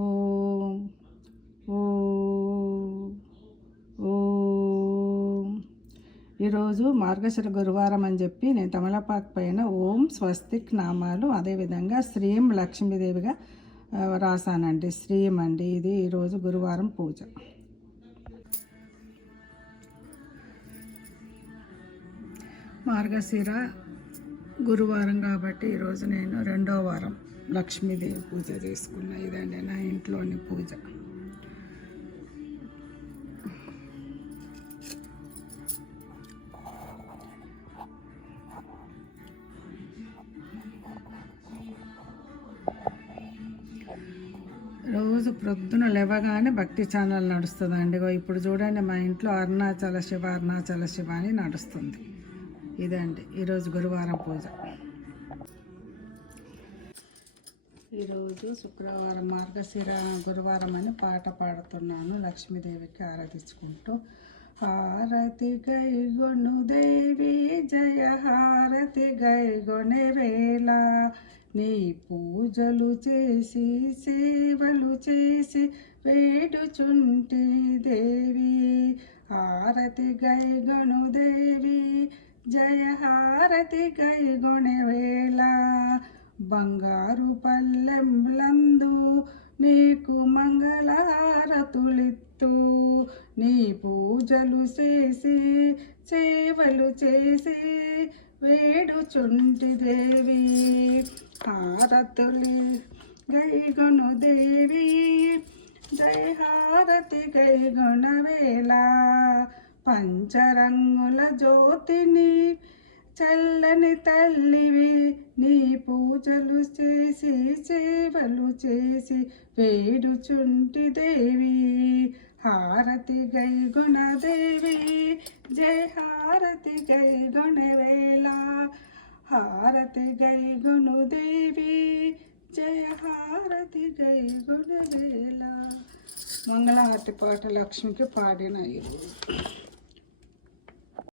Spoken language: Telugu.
ఓం ఓం ఓం. ఈరోజు మార్గశిర గురువారం అని చెప్పి నేను తమలపాకు పైన ఓం స్వస్తిక్ నామాలు, అదేవిధంగా శ్రీం లక్ష్మీదేవిగా రాసానండి. శ్రీం అండి. ఇది ఈరోజు గురువారం పూజ. మార్గశిర గురువారం కాబట్టి ఈరోజు నేను 2వ వారం లక్ష్మీదేవి పూజ చేసుకున్నా. ఇదండి నా ఇంట్లోని పూజ. రోజు ప్రొద్దున లేవగానే భక్తి ఛానల్ నడుస్తుందండి. ఇప్పుడు చూడండి, మా ఇంట్లో అరుణాచల శివ అని నడుస్తుంది. ఇదండి ఈరోజు గురువారం పూజ. ఈరోజు శుక్రవారం మార్గశిర గురువారం అని పాట పాడుతున్నాను. లక్ష్మీదేవికి ఆరాధించుకుంటూ. హారతి గైగొను దేవి జయ హారతి గైగొనే వేళ, నీ పూజలు చేసి సేవలు చేసి వేడుచుంటి దేవి. హారతి గైగొను దేవి జయ హారతి గైగొనే వేళ, బంగారు పల్లెంలందు నీకు మంగళహారతులిత్తు, నీ పూజలు చేసి సేవలు చేసి వేడుచుంటి దేవి. హారతులి గైగొను దేవి జయ హారతి గైగొన వేళ, పంచరంగుల జ్యోతిని చల్లని తల్లివి, నీ పూజలు చేసి సేవలు చేసి వేడుచుంటి దేవి. హారతి గైగొన దేవి జయ హారతి గైగొన వేళ, హారతి గైగొను దేవి జయ హారతి గైగొన వేళ. మంగళహారతి పాట లక్ష్మికి పాడిన ఈరోజు.